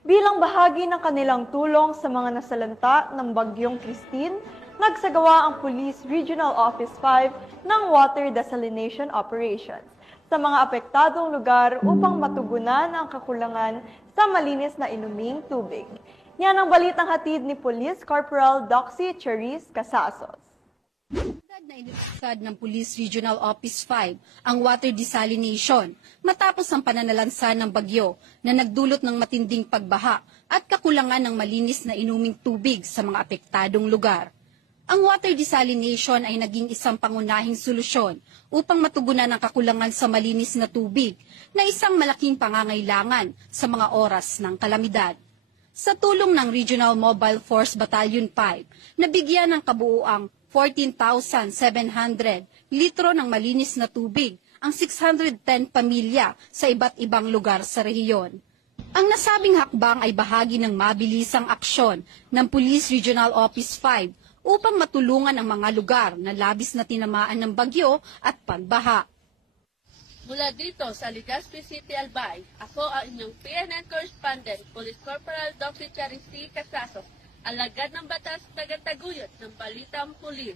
Bilang bahagi ng kanilang tulong sa mga nasalanta ng Bagyong Christine, nagsagawa ang Police Regional Office 5 ng water desalination operations sa mga apektadong lugar upang matugunan ang kakulangan sa malinis na inuming tubig. Yan ang balitang hatid ni Police Corporal Doxy Charis Casasos. Agad na inilunsad ng Police Regional Office 5 ang water desalination matapos ang pananalansan ng bagyo na nagdulot ng matinding pagbaha at kakulangan ng malinis na inuming tubig sa mga apektadong lugar. Ang water desalination ay naging isang pangunahing solusyon upang matugunan ang kakulangan sa malinis na tubig na isang malaking pangangailangan sa mga oras ng kalamidad. Sa tulong ng Regional Mobile Force Battalion 5, nabigyan ng kabuuang 14,700 litro ng malinis na tubig ang 610 pamilya sa iba't ibang lugar sa rehiyon. Ang nasabing hakbang ay bahagi ng mabilisang aksyon ng Police Regional Office 5 upang matulungan ang mga lugar na labis na tinamaan ng bagyo at pagbaha. Mula dito sa Legazpi City, Albay, ako ang inyong PNN correspondent, Police Corporal Doxy Charis Casasos, alagad ng batas tagataguyod ng Balitang Pulis.